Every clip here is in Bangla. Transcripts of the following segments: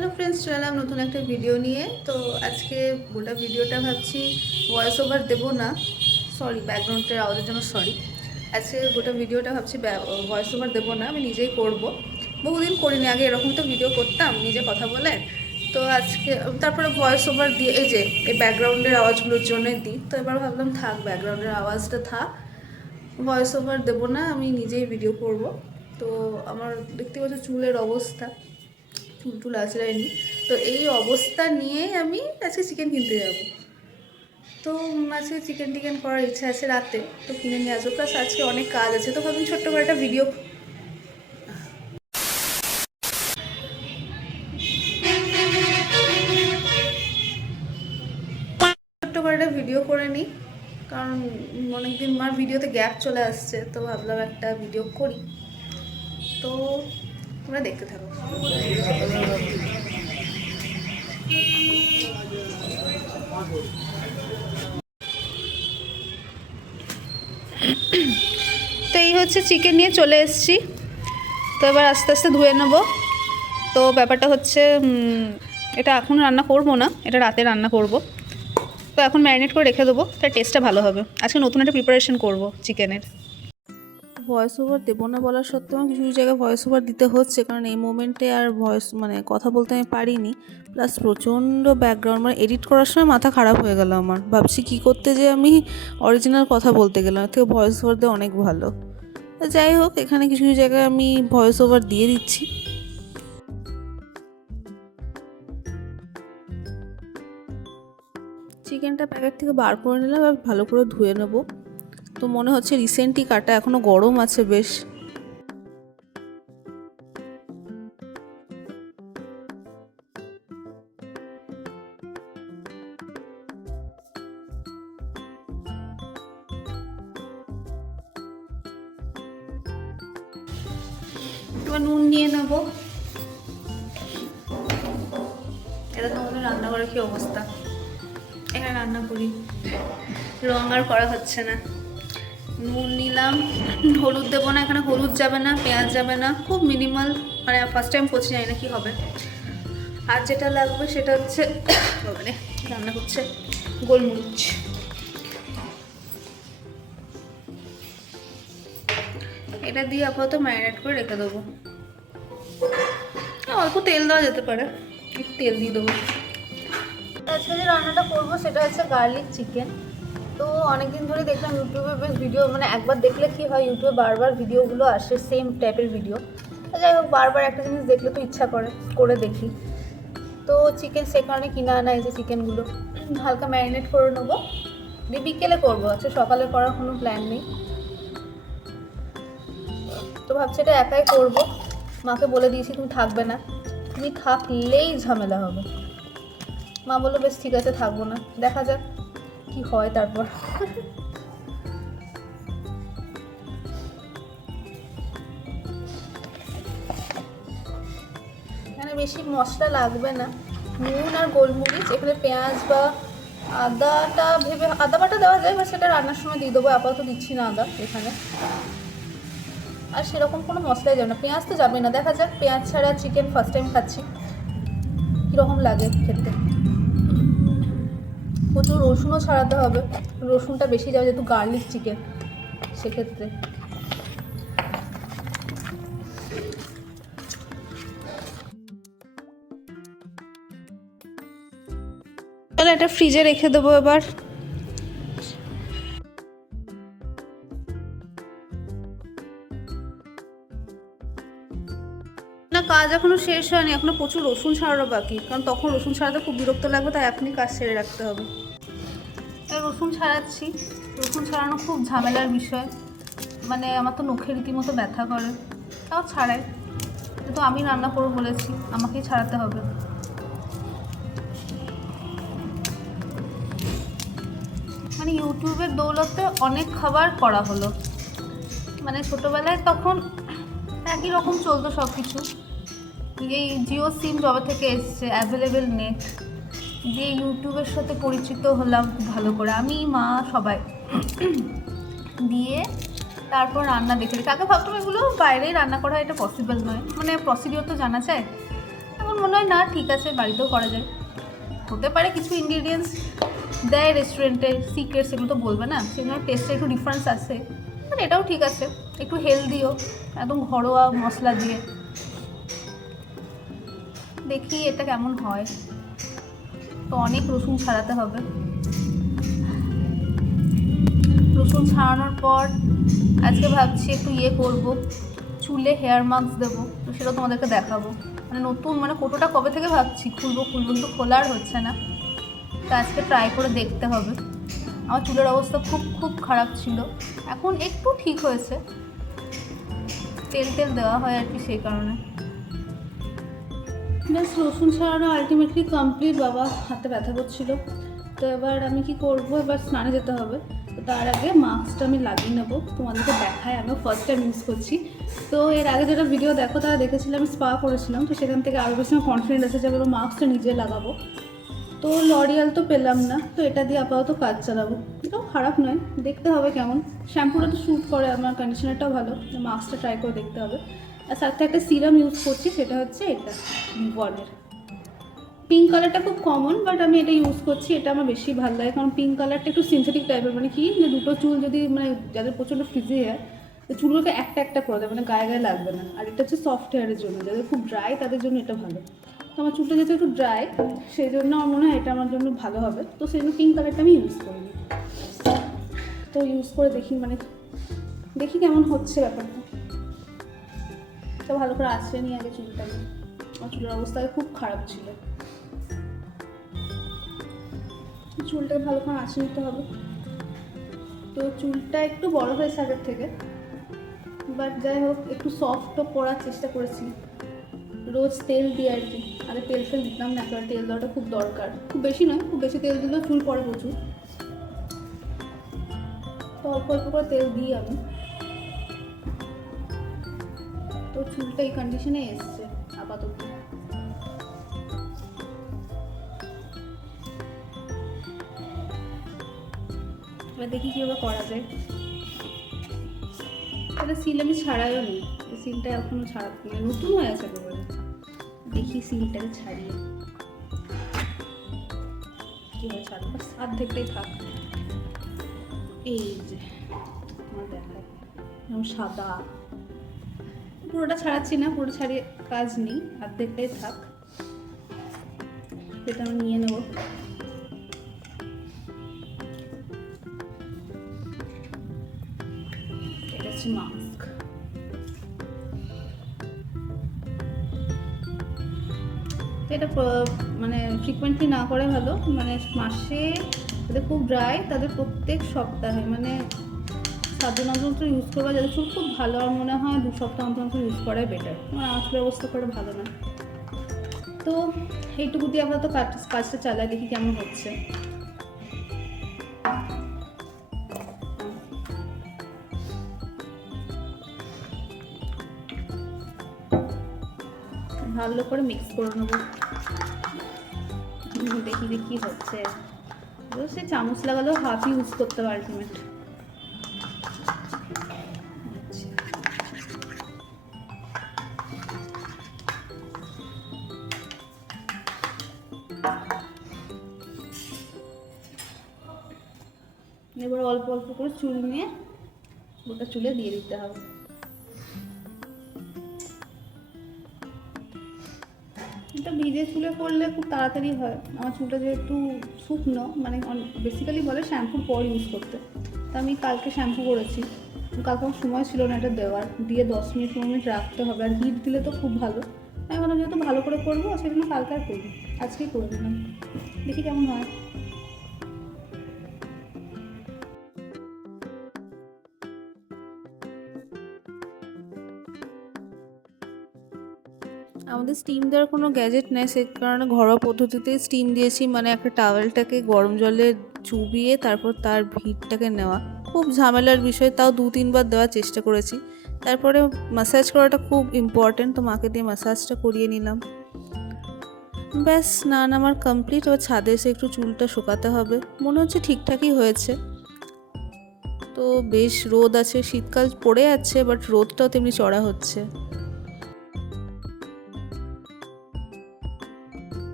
হ্যালো ফ্রেন্ডস, চলাম নতুন একটা ভিডিও নিয়ে। তো আজকে গোটা ভিডিওটা ভাবছি ভয়েস ওভার দেবো না, সরি ব্যাকগ্রাউন্ডের আওয়াজের জন্য সরি। আজকে গোটা ভিডিওটা ভাবছি ভয়েস ওভার দেবো না, আমি নিজেই করব। বহুদিন করিনি, আগে এরকম তো ভিডিও করতাম নিজে কথা বলে। তো আজকে তারপরে ভয়েস ওভার দিয়ে এই ব্যাকগ্রাউন্ডের আওয়াজগুলোর জন্যই দিই। তো এবার ভাবলাম থাক, ব্যাকগ্রাউন্ডের আওয়াজটা থাক, ভয়েস ওভার দেবো না, আমি নিজেই ভিডিও করব। তো আমার দেখতে পাচ্ছি চুলের অবস্থা, চুল আঁচড়ায়নি। তো এই অবস্থা নিয়ে আমি আজকে চিকেন কিনতে যাব। তো আজকে চিকেন করার ইচ্ছা আছে রাতে, তো কিনে নিয়ে আসবো। প্লাস আজকে অনেক কাজ আছে, তো ভাবলাম ছোট্ট করে একটা ভিডিও করে নিই, কারণ অনেকদিন আমার ভিডিওতে গ্যাপ চলে আসছে। তো ভাবলাম একটা ভিডিও করি, তো তোমরা দেখতে থাকো। তো এই হচ্ছে চিকেন নিয়ে চলে এসেছি। তো এবার আস্তে আস্তে ধুয়ে নেব। তো ব্যাপারটা হচ্ছে এটা এখন রান্না করব না, এটা রাতে রান্না করব। তো এখন ম্যারিনেট করে রেখে দেবো, তার টেস্টটা ভালো হবে। আজকে নতুন একটা প্রিপারেশন করব চিকেনের। ভয়েস ওভার দেবো না বলার সত্ত্বেও কিছু কিছু জায়গায় ভয়েস ওভার দিতে হচ্ছে, কারণ এই মোমেন্টে আর কথা বলতে আমি পারিনি। প্লাস প্রচণ্ড ব্যাকগ্রাউন্ড, এডিট করার সময় মাথা খারাপ হয়ে গেল আমার। ভাবছি কী করতে যে আমি অরিজিনাল কথা বলতে গেলাম, এর থেকে ভয়েস ওভার দেওয়া অনেক ভালো। যাই হোক, এখানে কিছু কিছু জায়গায় আমি ভয়েস ওভার দিয়ে দিচ্ছি। চিকেনটা প্যাকেট থেকে বার করে নিলাম, আর ভালো করে ধুয়ে নেব। তো মনে হচ্ছে রিসেন্টলি কাটা, এখনও গরম আছে বেশ। এবার নুন নিয়ে নেবো। এটা তোমাদের রান্নাঘরের কী অবস্থা, এখানে রান্না করি, রং আর করা হচ্ছে না। নুন নিলাম, হলুদ দেবো না, এখানে হলুদ যাবে না, পেঁয়াজ যাবে না, খুব মিনিমাল। মানে ফার্স্ট টাইম করছি, জানি না কী হবে। আর যেটা লাগবে সেটা হচ্ছে মানে রান্না করছে গোলমরিচ। এটা দিয়ে আপাতত ম্যারিনেট করে রেখে দেবো। অল্প তেল দেওয়া যেতে পারে, একটু তেল দিয়ে দেবো। আজকে যে রান্নাটা করবো সেটা হচ্ছে গার্লিক চিকেন। তো অনেকদিন ধরে দেখলাম ইউটিউবে বেশ ভিডিও, মানে একবার দেখলে কি হয়, ইউটিউবে বারবার ভিডিওগুলো আসে সেম টাইপের ভিডিও। যাই হোক, বারবার একটা জিনিস দেখলে তো ইচ্ছা করে দেখি। তো চিকেন সে কারণে কিনে আনা, এই যে চিকেনগুলো হালকা ম্যারিনেট করে নেবো, দিয়ে বিকেলে করবো। আচ্ছা, সকালে করার কোনো প্ল্যান নেই। তো ভাবছি এটা একাই করবো। মাকে বলে দিয়েছি তুমি থাকবে না, তুমি থাকলেই ঝামেলা হবে। মা বললো বেশ ঠিক আছে, থাকবো না, দেখা যাক কি হয় তারপর। এখানে বেশি মশলা লাগবে না, নুন আর গোলমরিচ। এখানে পেঁয়াজ বা আদা বাটা দেওয়া যায়, বা সেটা রান্নার সময় দিয়ে দেবো। আপাতত দিচ্ছি না আদা এখানে। আর সেরকম কোনো মশলাই যাবে না, পেঁয়াজ তো যাবে না। দেখা যাক, পেঁয়াজ ছাড়া চিকেন ফার্স্ট টাইম খাচ্ছি, কীরকম লাগে খেতে। প্রচুর রসুনও ছাড়াতে হবে, রসুনটা বেশি যাবে যেহেতু গার্লিক চিকেন, সেক্ষেত্রে। তাহলে এটা ফ্রিজে রেখে দেবো এবার। না, কাজ এখনো শেষ হয়নি, এখনো প্রচুর রসুন ছাড়ানো বাকি, কারণ তখন রসুন ছাড়াতে খুব বিরক্ত লাগবে, তাই এখনই কাজ সেরে রাখতে হবে। তাই রসুন ছাড়াচ্ছি। রসুন ছাড়ানো খুব ঝামেলার বিষয়, মানে আমার তো নখে রীতিমতো ব্যথা করে, তাও ছাড়াই। কিন্তু আমি রান্না করবো বলেছি, আমাকেই ছাড়াতে হবে। মানে ইউটিউবের দৌলতে অনেক খাবার করা হলো। মানে ছোটোবেলায় তখন একই রকম চলতো সব কিছু। এই জিও সিম যবে থেকে এসছে, অ্যাভেলেবেল নেট দিয়ে ইউটিউবের সাথে পরিচিত হলাম ভালো করে, আমি মা সবাই দিয়ে। তারপর রান্না দেখে আগে ভাবতাম এগুলো বাইরেই রান্না করা, এটা পসিবল নয়, মানে প্রসিডিওর তো জানা চাই। আমার মনে হয় না, ঠিক আছে, বাড়িতেও করা যায়। হতে পারে কিছু ইনগ্রিডিয়েন্টস দেয় রেস্টুরেন্টে সিক্রেট, সেগুলো তো বলবে না, সেগুলো টেস্টে একটু ডিফারেন্স আছে, বাট এটাও ঠিক আছে, একটু হেলদিও, একদম ঘরোয়া মশলা দিয়ে। দেখি এটা কেমন হয়। তো অনেক রসুন ছাড়াতে হবে। রসুন ছাড়ানোর পর আজকে ভাবছি একটু করব, চুলে হেয়ার মাস্ক দেবো, তো সেটাও তোমাদেরকে দেখাবো। মানে নতুন, মানে কোটোটা কবে থেকে ভাবছি খুলবো কিন্তু খোলা আর হচ্ছে না। তো আজকে ট্রাই করে দেখতে হবে। আমার চুলের অবস্থা খুব খুব খারাপ ছিল, এখন একটু ঠিক হয়েছে। তেল দেওয়া হয় আর কি, সেই কারণে। বেশ, রসুন ছাড়ানো আলটিমেটলি কমপ্লিট। বাবা হাতে ব্যথা করছিল। তো এবার আমি কি করব, এবার স্নানে যেতে হবে। তো তার আগে মাস্কটা আমি লাগিয়ে নেবো, তোমাদেরকে দেখায়। আমিও ফার্স্ট টাইম ইউজ করছি। তো এর আগে যেটা ভিডিও দেখো তারা দেখেছিলাম আমি স্পা করেছিলাম, তো সেখান থেকে আরও বেশি কনফিডেন্ট আছে যে আমি মাস্কটা নিজে লাগাবো। তো লরিয়াল তো পেলাম না, তো এটা দিয়ে আপাতত কাজ চালাবো। এটাও খারাপ নয়, দেখতে হবে কেমন। শ্যাম্পুটা তো শ্যুট করে, আমার কন্ডিশনারটাও ভালো, মাস্কটা ট্রাই করে দেখতে হবে। আর সাথে একটা সিরাম ইউজ করছি, সেটা হচ্ছে এটা ভিভনের পিঙ্ক কালারটা, খুব কমন, বাট আমি এটা ইউজ করছি। এটা আমার বেশি ভালো লাগে, কারণ পিঙ্ক কালারটা একটু সিনথেটিক টাইপের, মানে কি যে দুটো চুল যদি, মানে যাদের প্রচণ্ড ফ্রিজি হয়, তো চুলগুলোকে একটা একটা করে দেয়, মানে গায়ে গায়ে লাগবে না। আর এটা হচ্ছে সফট হেয়ারের জন্য, যাদের খুব ড্রাই তাদের জন্য এটা ভালো। তো আমার চুলটা যেহেতু একটু ড্রাই, সেই জন্য আমার মনে হয় এটা আমার জন্য ভালো হবে। তো সেই জন্য পিঙ্ক কালারটা আমি ইউজ করিনি। তো ইউজ করে দেখি, মানে দেখি কেমন হচ্ছে ব্যাপারটা। তো ভালো করে আঁচড়ে নিয়ে আগে চুলটাকে, আমার চুলের অবস্থা খুব খারাপ ছিল। চুলটাকে ভালো করে আঁচড়ে নিতে হবে। তো চুলটা একটু বড় হয়েছে আগের থেকে, বাট যাই হোক একটু সফটও করার চেষ্টা করেছি রোজ তেল দিয়ে আর কি। আগে তেল দিতাম না, এবার তেল দেওয়াটা খুব দরকার। খুব বেশি নয়, খুব বেশি তেল দিলেও চুল পড়ে প্রচুর। তো অল্প অল্প করে তেল দিই আমি। তো চুলটা এই কন্ডিশনে এসছে আপাতত। এবার দেখি কীভাবে করা যায়। এটা সিল আমি ছাড়াইও নি, এই সিলটা এখনো ছাড়া, মানে নতুন হয়ে আছে একেবারে। দেখি সিলটাকে ছাড়িয়ে কীভাবে ছাড়বো, বাস অর্ধেকটাই থাক। এই যে আমার দেখায় সাদা, পুরোটা ছাড়াচ্ছি না, পুরোটা ছাড়িয়ে কাজ নেই, অর্ধেকটাই থাক। সেটা আমি নিয়ে নেব। এটা হচ্ছে মাস্ক। এটা মানে ফ্রিকুয়েন্টলি না করে ভালো, মানে মাসে, যাদের খুব ড্রাই তাদের প্রত্যেক সপ্তাহে, মানে 7 দিন অন্তর ইউজ করবা। যাদের চুল খুব ভালো, আর মনে হয় 2 সপ্তাহ অন্তর ইউজ করাই বেটার। আমার চুলের অবস্থা করে ভালো না। তো এইটুকু দিয়ে আমরা তো কাজটা চালাই, দেখি কেমন হচ্ছে। ভালো করে মিক্স করে নেবো, দেখি কি হচ্ছে। সে চামচ লাগালেও হাফ ইউজ করতে হবে আলটিমেট। এবার অল্প অল্প করে চুল নিয়ে গোটা চুলে দিয়ে দিতে হবে। এটা ভিজে চুলে করলে খুব তাড়াতাড়ি হয়। আমার চুলটা যেহেতু শুকনো, মানে বেসিক্যালি বলে শ্যাম্পুর পর ইউজ করতে, তা আমি কালকে শ্যাম্পু করেছি। কালকে আমার সময় ছিল না এটা দেওয়ার, দিয়ে 10 মিনিট 15 মিনিট রাখতে হবে, আর হিট দিলে তো খুব ভালো। আমি ভাবলাম যেহেতু ভালো করে করবো সেজন্য কালকে আর করবো, আজকেই করে দিলাম, দেখি কেমন হয়। আমাদের স্টিম দেওয়ার কোনো গ্যাজেট নেই, সে কারণে ঘরোয়া পদ্ধতিতেই স্টিম দিয়েছি। মানে একটা টাওয়েলটাকে গরম জলে চুবিয়ে তারপর তার হিটটাকে নেওয়া খুব ঝামেলার বিষয়, তাও 2-3 বার দেওয়ার চেষ্টা করেছি। তারপরে ম্যাসাজ করাটা খুব ইম্পর্টেন্ট, তো মাকে দিয়ে ম্যাসাজটা করিয়ে নিলাম। ব্যাস, স্নান আমার কমপ্লিট। এবার ছাদে এসে একটু চুলটা শুকাতে হবে। মনে হচ্ছে ঠিকঠাকই হয়েছে। তো বেশ রোদ আছে, শীতকাল পড়ে যাচ্ছে, বাট রোদটাও তেমনি চড়া হচ্ছে।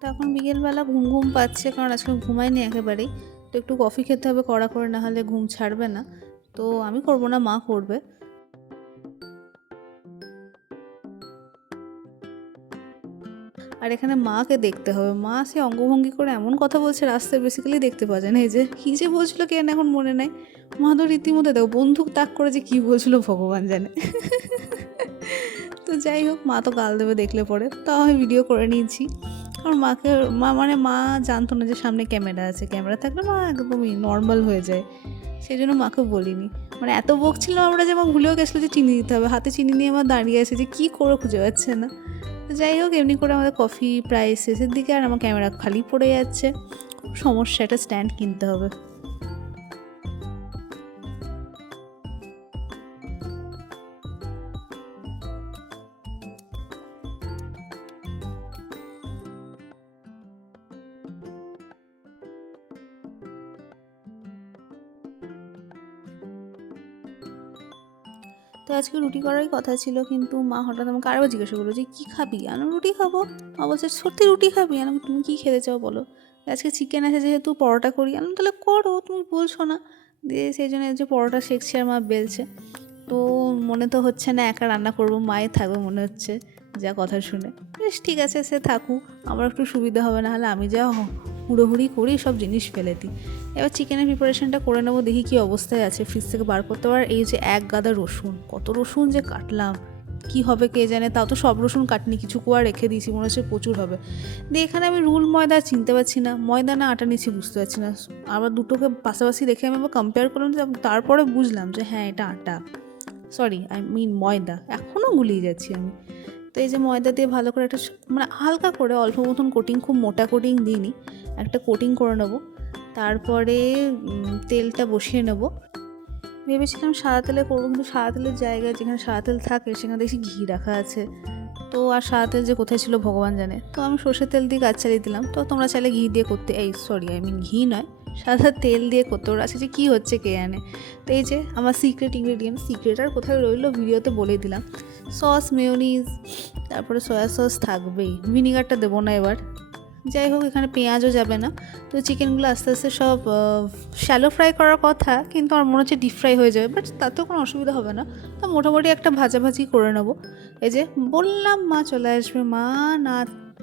তো এখন বিকেলবেলা ঘুম ঘুম পাচ্ছে, কারণ আজকে ঘুমাইনি একেবারেই। তো একটু কফি খেতে হবে কড়া করে, না হলে ঘুম ছাড়বে না। তো আমি করব না, মা করবে। আর এখানে মাকে দেখতে হবে, মা সে অঙ্গভঙ্গি করে এমন কথা বলছে রাস্তায়, বেসিক্যালি দেখতে পাওয়া যায় না। এই যে কী যে বলছিল কেন এখন মনে নাই, মা তো রীতিমতো দেখো বন্দুক তাক করে যে কী বলছিল ভগবান জানে। তো যাই হোক, মা তো গাল দেবে দেখলে পরে, তাও আমি ভিডিও করে নিয়েছি। কারণ মা জানতো না যে সামনে ক্যামেরা আছে, ক্যামেরা থাকলে মা একদমই নর্মাল হয়ে যায়, সেই জন্য মাকে বলিনি। মানে এত বকছিলাম আমরা যে মা ভুলেও গেছিলো যে চিনি দিতে হবে, হাতে চিনি নিয়ে আমার দাঁড়িয়ে আছে যে কী করে খুঁজে পাচ্ছে না। তো যাই হোক, এমনি করে আমাদের কফি প্রায় শেষের দিকে, আর আমার ক্যামেরা খালি পড়ে যাচ্ছে, খুব সমস্যা, একটা স্ট্যান্ড কিনতে হবে। তো আজকে রুটি করারই কথা ছিল, কিন্তু মা হঠাৎ আমাকে আরেকবার জিজ্ঞাসা করলো যে কী খাবি। আমি রুটি খাবো। মা বলছে সত্যি রুটি খাবি? আমি তুমি কী খেতে চাও বলো। আজকে চিকেন আছে যেহেতু পরোটা করি। আমি তাহলে করো, তুমি বলছো না। দিয়ে সেই জন্য যে পরোটা শেখছে আর মা বেলছে। তো মনে তো হচ্ছে না একা রান্না করবো, মায়ে থাকবে মনে হচ্ছে যা কথা শুনে। বেশ ঠিক আছে, সে থাকুক, আমার একটু সুবিধা হবে, না হলে আমি যা হুড়োহুড়ি করি সব জিনিস ফেলে দিই। এবার চিকেনের প্রিপারেশনটা করে নেবো, দেখি কী অবস্থায় আছে, ফ্রিজ থেকে বার করতে পার। এই যে এক গাদা রসুন, কত রসুন যে কাটলাম, কি হবে কে জানে। তাও তো সব রসুন কাটনি, কিছু কোয়া রেখে দিয়েছি, মনে হচ্ছে প্রচুর হবে। দিয়ে এখানে আমি রুল ময়দা চিনতে পারছি না, ময়দা না আটা নিচ্ছি বুঝতে পারছি না। আবার দুটোকে পাশাপাশি রেখে আমি আবার কম্পেয়ার করলাম, তারপরে বুঝলাম যে হ্যাঁ এটা আটা, সরি আই মিন ময়দা। এখনও গুলিয়ে যাচ্ছি আমি। তো এই যে ময়দা দিয়ে ভালো করে একটা, মানে হালকা করে অল্প মতন কোটিং, খুব মোটা কোটিং দিইনি, একটা কোটিং করে নেবো। তারপরে তেলটা বসিয়ে নেব। ভেবেছিলাম সাদা তেলে করবো, কিন্তু সাদা তেলের জায়গায় যেখানে সাদা তেল থাকে সেখানে দেখছি ঘি রাখা আছে। তো আর সাদা তেল যে কোথায় ছিল ভগবান জানে। তো আমি সর্ষের তেল দিয়ে কাজ চালিয়ে দিলাম। তো তোমরা চাইলে ঘি দিয়ে করতে, আই মিন ঘি নয়, সাদা তেল দিয়ে করতে। ওরা আছে যে কী হচ্ছে কে জানে। তো এই যে আমার সিক্রেট ইনগ্রেডিয়েন্ট, সিক্রেট আর কোথায় রইলো, ভিডিওতে বলেই দিলাম। সস, মেয়োনিজ, তারপরে সয়া সস থাকবেই, ভিনিগারটা দেবো না এবার। যাই হোক, এখানে পেঁয়াজও যাবে না। তো চিকেনগুলো আস্তে আস্তে সব শ্যালো ফ্রাই করার কথা, কিন্তু আমার মনে হচ্ছে ডিপ ফ্রাই হয়ে যাবে, বাট তাতেও কোনো অসুবিধা হবে না। তো মোটামুটি একটা ভাজাভাজি করে নেবো। এই যে বললাম মা চলে আসবে, মা না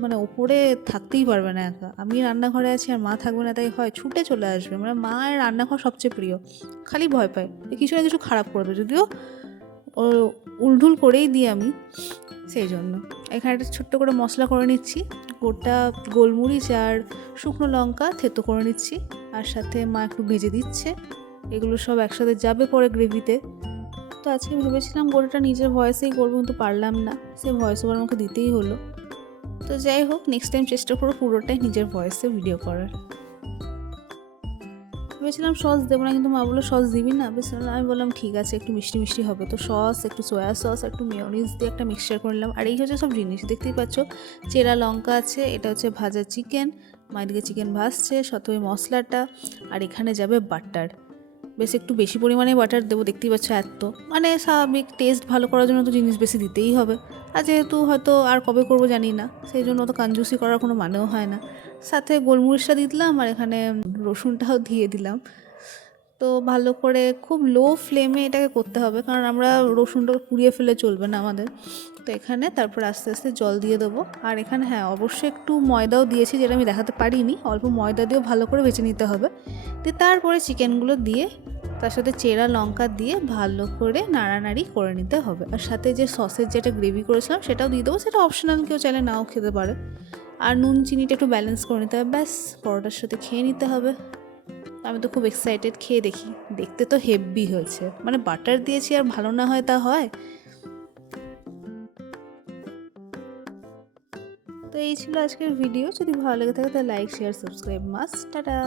মানে ওপরে থাকতেই পারবে না একা, আমি রান্নাঘরে আছি আর মা থাকবে না, তাই হয় ছুটে চলে আসবে। মানে মায়ের রান্নাঘর সবচেয়ে প্রিয়, খালি ভয় পায় কিছু না কিছু খারাপ করবে, যদিও ও উলঢুল করেই দিই আমি, সেই জন্য। এখানে একটা ছোট্ট করে মশলা করে নিচ্ছি, গোটা গোলমরিচ আর শুকনো লঙ্কা থেতো করে নিচ্ছি, আর সাথে মা একটু ভেজে দিচ্ছে। এগুলো সব একসাথে যাবে পরে গ্রেভিতে। তো আজকে ভেবেছিলাম গোটাটা নিজের ভয়েসেই করবো, কিন্তু পারলাম না, সে ভয়েস ওভার আমাকে দিতেই হলো। তো যাই হোক, নেক্সট টাইম চেষ্টা করবো পুরোটাই নিজের ভয়েসে ভিডিও করার। ভেবেছিলাম সস দেবো না, কিন্তু মা বললো সস দিবি না, বেশ। আমি বললাম ঠিক আছে, একটু মিষ্টি মিষ্টি হবে। তো সস, একটু সয়া সস, একটু মেয়োনিজ দিয়ে একটা মিক্সচার করে নিলাম। আর এই হচ্ছে সব জিনিস, দেখতেই পাচ্ছ। চেরা লঙ্কা আছে, এটা হচ্ছে ভাজা চিকেন, মা এদিকে চিকেন ভাজছে, সাথে ওই মশলাটা। আর এখানে যাবে বাটার, বেশ একটু বেশি পরিমাণে বাটার দেবো, দেখতেই পাচ্ছ এত, মানে স্বাভাবিক টেস্ট ভালো করার জন্য তো জিনিস বেশি দিতেই হবে। আর যেহেতু হয়তো আর কবে করবো জানি না, সেই জন্য তো কাঞ্জুসি করার কোনো মানেও হয় না। সাথে গোলমরিচটা দিয়ে দিলাম, আর এখানে রসুনটাও দিয়ে দিলাম। তো ভালো করে খুব লো ফ্লেমে এটাকে করতে হবে, কারণ আমরা রসুনটাকে পুড়িয়ে ফেলে চলবে না আমাদের। তো এখানে তারপর আস্তে আস্তে জল দিয়ে দেবো। আর এখানে হ্যাঁ অবশ্যই একটু ময়দাও দিয়েছি, যেটা আমি দেখাতে পারিনি, অল্প ময়দা দিয়েও ভালো করে ভেজে নিতে হবে। দিয়ে তারপরে চিকেনগুলো দিয়ে তার সাথে চেরা লঙ্কা দিয়ে ভালো করে নাড়ানাড়ি করে নিতে হবে। আর সাথে যে সসের যেটা গ্রেভি করেছিলাম সেটাও দিয়ে দেবো, সেটা অপশনাল, কেউ চাইলে নাও খেতে পারে। আর নুন চিনিটা একটু ব্যালেন্স করে নিতে হবে, ব্যাস পরোটার সাথে খেয়ে নিতে হবে। আমি তো খুব এক্সাইটেড, খেয়ে দেখি। দেখতে তো হেভি হয়েছে, মানে বাটার দিয়েছি আর ভালো না হয় তা হয়। তো এই ছিল আজকের ভিডিও, যদি ভালো লেগে থাকে তাহলে like, share, subscribe must. Tata.